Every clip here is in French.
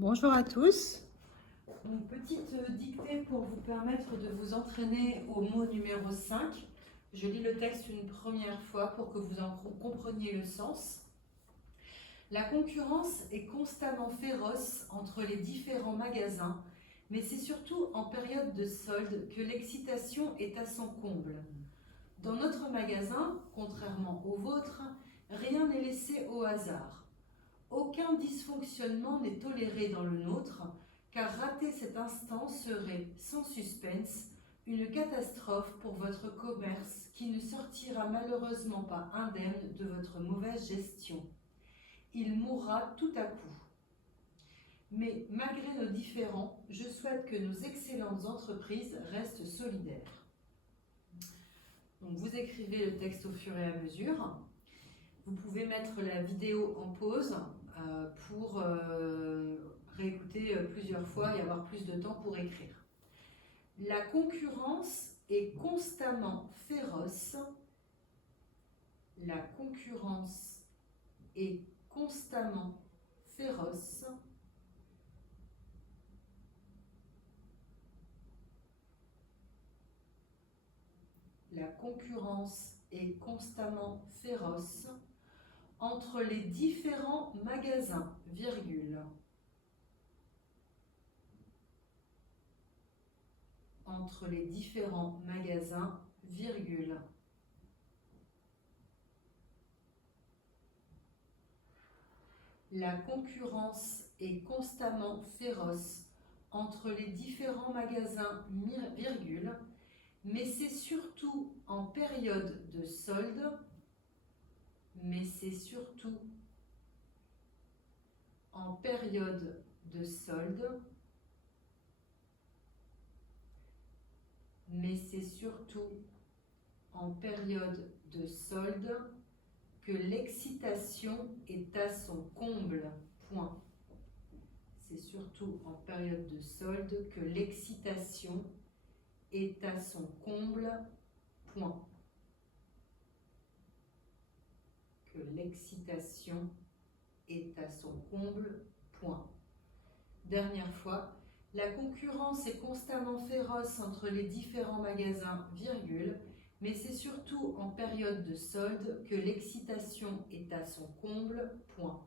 Bonjour à tous. Une petite dictée pour vous permettre de vous entraîner au mot numéro 5. Je lis le texte une première fois pour que vous en compreniez le sens. La concurrence est constamment féroce entre les différents magasins, mais c'est surtout en période de solde que l'excitation est à son comble. Dans notre magasin, contrairement au vôtre, rien n'est laissé au hasard. Aucun dysfonctionnement n'est toléré dans le nôtre, car rater cet instant serait, sans suspense, une catastrophe pour votre commerce qui ne sortira malheureusement pas indemne de votre mauvaise gestion. Il mourra tout à coup. Mais malgré nos différends, je souhaite que nos excellentes entreprises restent solidaires. Donc vous écrivez le texte au fur et à mesure. Vous pouvez mettre la vidéo en pause pour réécouter plusieurs fois et avoir plus de temps pour écrire. La concurrence est constamment féroce. La concurrence est constamment féroce. La concurrence est constamment féroce entre les différents magasins, virgule. Entre les différents magasins, virgule. La concurrence est constamment féroce entre les différents magasins, virgule, mais c'est surtout en période de solde, mais c'est surtout en période de solde, mais c'est surtout en période de solde que l'excitation est à son comble. Point. C'est surtout en période de solde que l'excitation est à son comble. Point. Que l'excitation est à son comble. Point. Dernière fois. La concurrence est constamment féroce entre les différents magasins, virgule, mais c'est surtout en période de solde que l'excitation est à son comble. Point.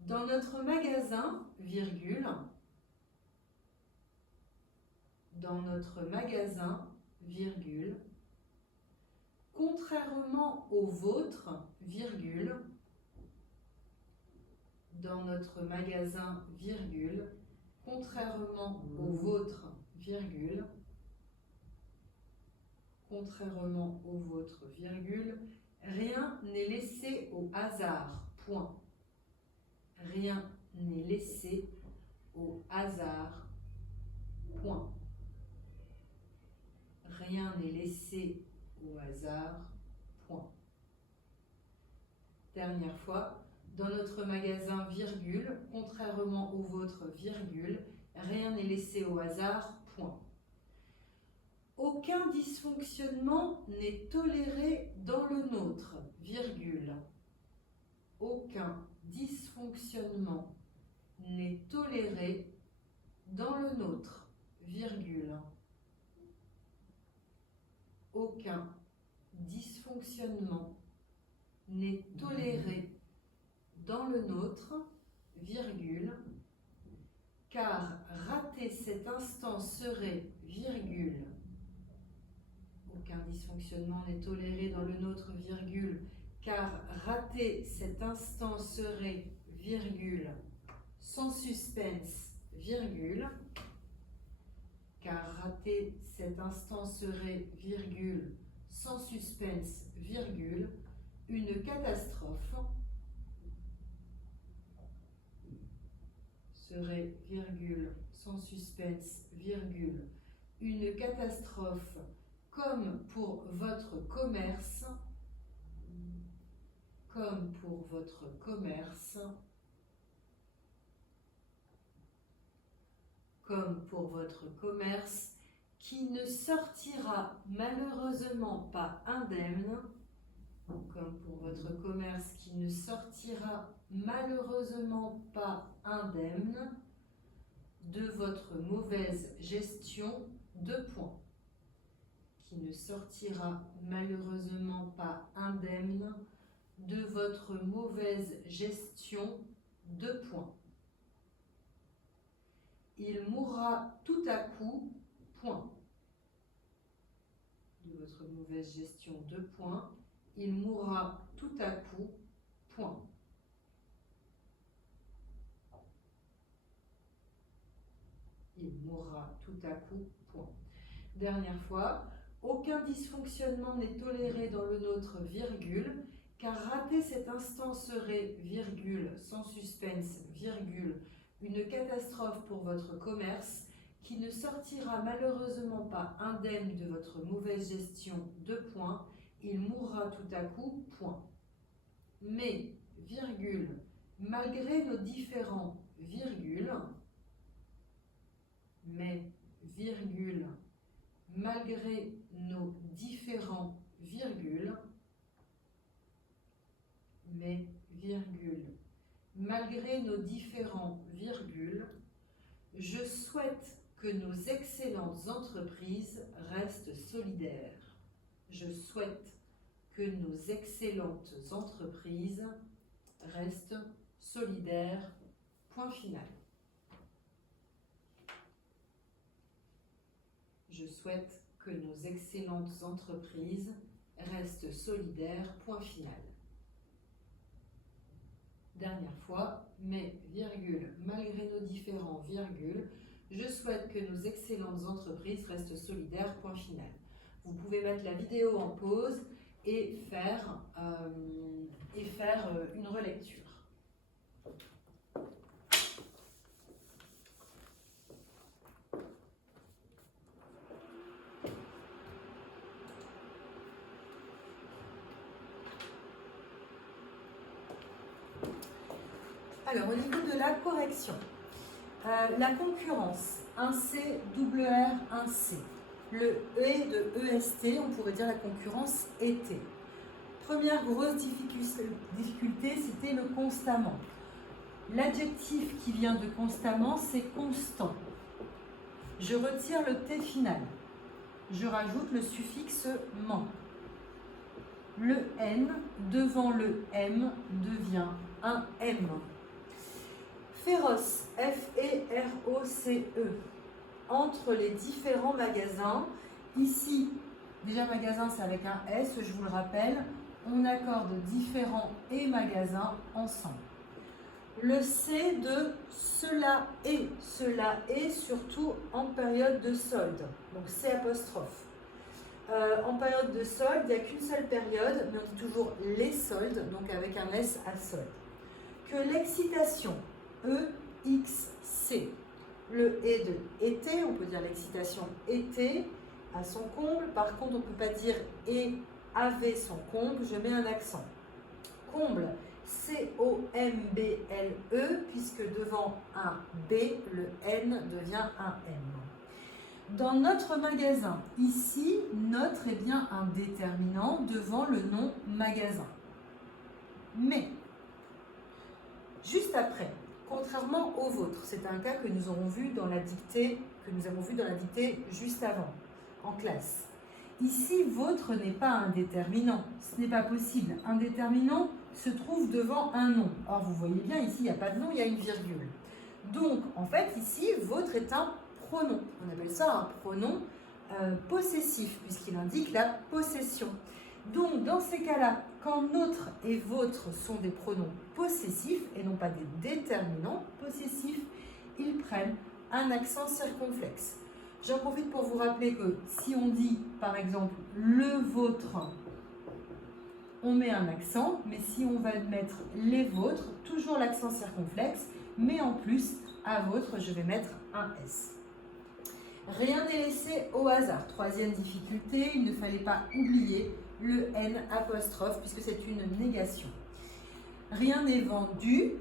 Dans notre magasin, virgule, dans notre magasin, virgule, contrairement au vôtre, virgule, dans notre magasin, virgule, contrairement au vôtre, virgule, contrairement au vôtre, virgule, rien n'est laissé au hasard, point. Rien n'est laissé au hasard, point. Rien n'est laissé au hasard, point. Dernière fois. Dans notre magasin, virgule, contrairement au vôtre, virgule, rien n'est laissé au hasard, point. Aucun dysfonctionnement n'est toléré dans le nôtre, virgule. Aucun dysfonctionnement n'est toléré dans le nôtre, virgule. Aucun dysfonctionnement n'est toléré dans le nôtre, virgule, car rater cet instant serait, virgule, aucun dysfonctionnement n'est toléré dans le nôtre, virgule, car rater cet instant serait, virgule, sans suspense, virgule, car rater cet instant serait, virgule, sans suspense, virgule, une catastrophe, serait, virgule, sans suspense, virgule, une catastrophe comme pour votre commerce, comme pour votre commerce, comme pour votre commerce, qui ne sortira malheureusement pas indemne, comme pour votre commerce qui ne sortira malheureusement pas indemne de votre mauvaise gestion, 2 points. Qui ne sortira malheureusement pas indemne de votre mauvaise gestion, 2 points. Il mourra tout à coup, point. De votre mauvaise gestion, 2 points. Il mourra tout à coup, point. Il mourra tout à coup, point. Dernière fois, aucun dysfonctionnement n'est toléré dans le nôtre, virgule, car rater cet instant serait, virgule, sans suspense, virgule, une catastrophe pour votre commerce qui ne sortira malheureusement pas indemne de votre mauvaise gestion, 2 points. Il mourra tout à coup, point. Mais, virgule, malgré nos différents, virgule, mais, virgule, malgré nos différents, virgule, mais, virgule, malgré nos différents, virgule, je souhaite que nos excellentes entreprises restent solidaires. Je souhaite que nos excellentes entreprises restent solidaires. Point final. Je souhaite que nos excellentes entreprises restent solidaires. Point final. Dernière fois, mais, virgule, malgré nos différents, virgule, je souhaite que nos excellentes entreprises restent solidaires. Point final. Vous pouvez mettre la vidéo en pause et faire une relecture. Alors, au niveau de la correction, la concurrence, 1C, double R, 1C. Le E de EST, on pourrait dire la concurrence était. Première grosse difficulté, c'était le constamment. L'adjectif qui vient de constamment, c'est constant. Je retire le T final. Je rajoute le suffixe ment. Le N devant le M devient un M. Féroce, F-E-R-O-C-E, entre les différents magasins. Ici, déjà magasin c'est avec un S, je vous le rappelle, on accorde différents et magasins ensemble. Le C de cela est surtout en période de solde, donc C apostrophe. En période de solde, il n'y a qu'une seule période, mais on dit toujours les soldes, donc avec un S à solde. Que l'excitation, E-X-C, le E de été, on peut dire l'excitation été à son comble, par contre on ne peut pas dire et avait son comble, je mets un accent. Comble, C-O-M-B-L-E, puisque devant un B, le N devient un M. Dans notre magasin, ici, notre est bien un déterminant devant le nom magasin. Mais, juste après, contrairement au vôtre, c'est un cas que nous avons vu dans la dictée, juste avant, en classe. Ici, vôtre n'est pas un déterminant, ce n'est pas possible. Un déterminant se trouve devant un nom. Or, vous voyez bien, ici, il n'y a pas de nom, il y a une virgule. Donc, en fait, ici, vôtre est un pronom. On appelle ça un pronom possessif, puisqu'il indique la possession. Donc, dans ces cas-là, quand notre et votre sont des pronoms possessifs et non pas des déterminants possessifs, ils prennent un accent circonflexe. J'en profite pour vous rappeler que si on dit, par exemple, le vôtre, on met un accent, mais si on va mettre les vôtres, toujours l'accent circonflexe, mais en plus, à vôtre, je vais mettre un S. Rien n'est laissé au hasard. Troisième difficulté, il ne fallait pas oublier le N apostrophe, puisque c'est une négation. Rien n'est vendu,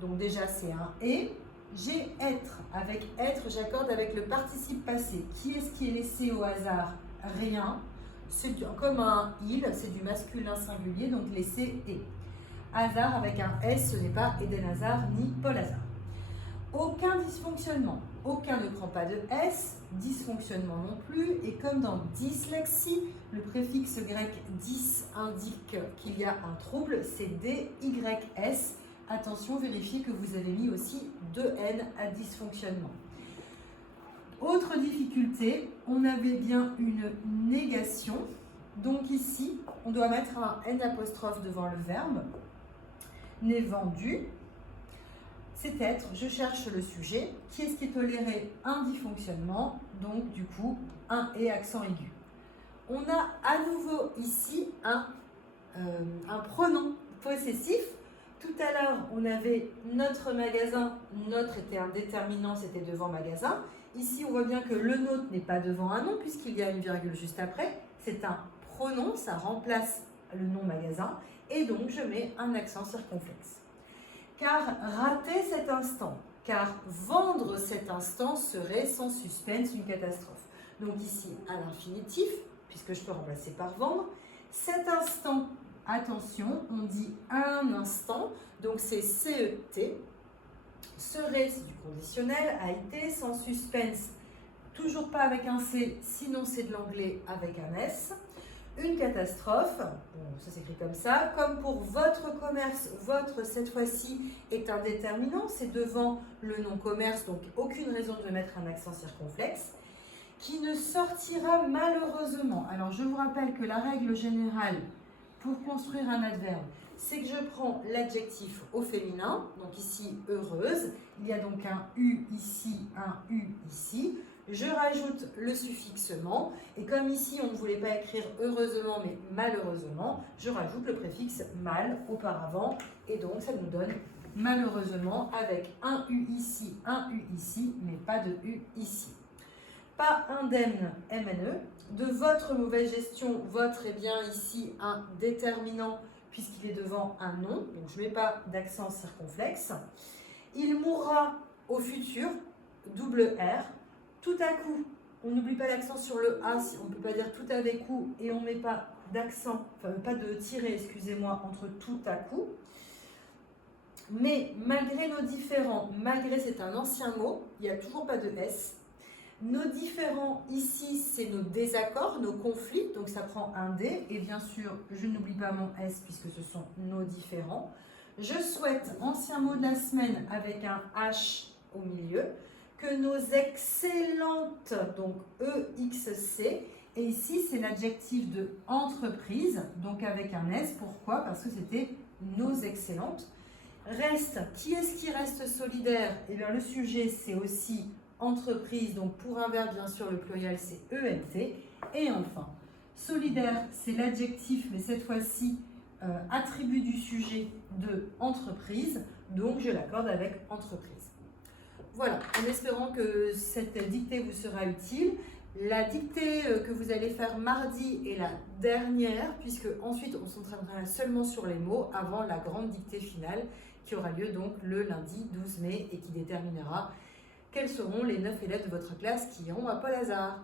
donc déjà c'est un et. J'ai être. Avec être, j'accorde avec le participe passé. Qui est-ce qui est laissé au hasard? Rien. C'est comme un il, c'est du masculin singulier, donc laissé est. Hazard avec un S, ce n'est pas Eden Hazard ni Paul Hazard. Aucun dysfonctionnement, aucun ne prend pas de S, dysfonctionnement non plus, et comme dans dyslexie, le préfixe grec dys indique qu'il y a un trouble, c'est DYS. Attention, vérifiez que vous avez mis aussi 2 N à dysfonctionnement. Autre difficulté, on avait bien une négation, donc ici, on doit mettre un N apostrophe devant le verbe, n'est vendu. C'est être, je cherche le sujet, qui est-ce qui est toléré un dysfonctionnement, donc du coup un et accent aigu. On a à nouveau ici un pronom possessif. Tout à l'heure, on avait notre magasin, notre était un déterminant, c'était devant magasin. Ici, on voit bien que le nôtre n'est pas devant un nom puisqu'il y a une virgule juste après. C'est un pronom, ça remplace le nom magasin et donc je mets un accent circonflexe. Car rater cet instant, car vendre cet instant serait sans suspense une catastrophe. Donc ici, à l'infinitif, puisque je peux remplacer par vendre. Cet instant, attention, on dit un instant, donc c'est CET. Serait, c'est du conditionnel, a été, sans suspense, toujours pas avec un C, sinon c'est de l'anglais avec un S. Une catastrophe, bon, ça s'écrit comme ça, comme pour votre commerce, votre cette fois-ci est un déterminant, c'est devant le nom commerce, donc aucune raison de mettre un accent circonflexe, qui ne sortira malheureusement. Alors je vous rappelle que la règle générale pour construire un adverbe, c'est que je prends l'adjectif au féminin, donc ici heureuse, il y a donc un U ici, un U ici. Je rajoute le suffixe ment, et comme ici on ne voulait pas écrire heureusement mais malheureusement, je rajoute le préfixe mal auparavant, et donc ça nous donne malheureusement avec un U ici, mais pas de U ici. Pas indemne, MNE. De votre mauvaise gestion, votre est bien ici un déterminant puisqu'il est devant un nom, donc je ne mets pas d'accent circonflexe. Il mourra au futur, double R. Tout à coup, on n'oublie pas l'accent sur le A, on ne peut pas dire tout à coup, et on ne met pas d'accent, enfin pas de tiret, excusez-moi, entre tout à coup. Mais malgré nos différents, malgré c'est un ancien mot, il n'y a toujours pas de S. Nos différents ici, c'est nos désaccords, nos conflits, donc ça prend un D, et bien sûr, je n'oublie pas mon S puisque ce sont nos différents. Je souhaite, ancien mot de la semaine avec un H au milieu, que nos excellentes, donc EXC, et ici c'est l'adjectif de entreprise, donc avec un S, pourquoi? Parce que c'était nos excellentes. Reste, qui est-ce qui reste solidaire? Eh bien le sujet c'est aussi entreprise, donc pour un verbe bien sûr le pluriel c'est ENT. Et enfin, solidaire c'est l'adjectif, mais cette fois-ci attribut du sujet de entreprise, donc je l'accorde avec entreprise. Voilà, en espérant que cette dictée vous sera utile. La dictée que vous allez faire mardi est la dernière, puisque ensuite on s'entraînera seulement sur les mots avant la grande dictée finale qui aura lieu donc le lundi 12 mai et qui déterminera quels seront les 9 élèves de votre classe qui iront à Paul Hazard.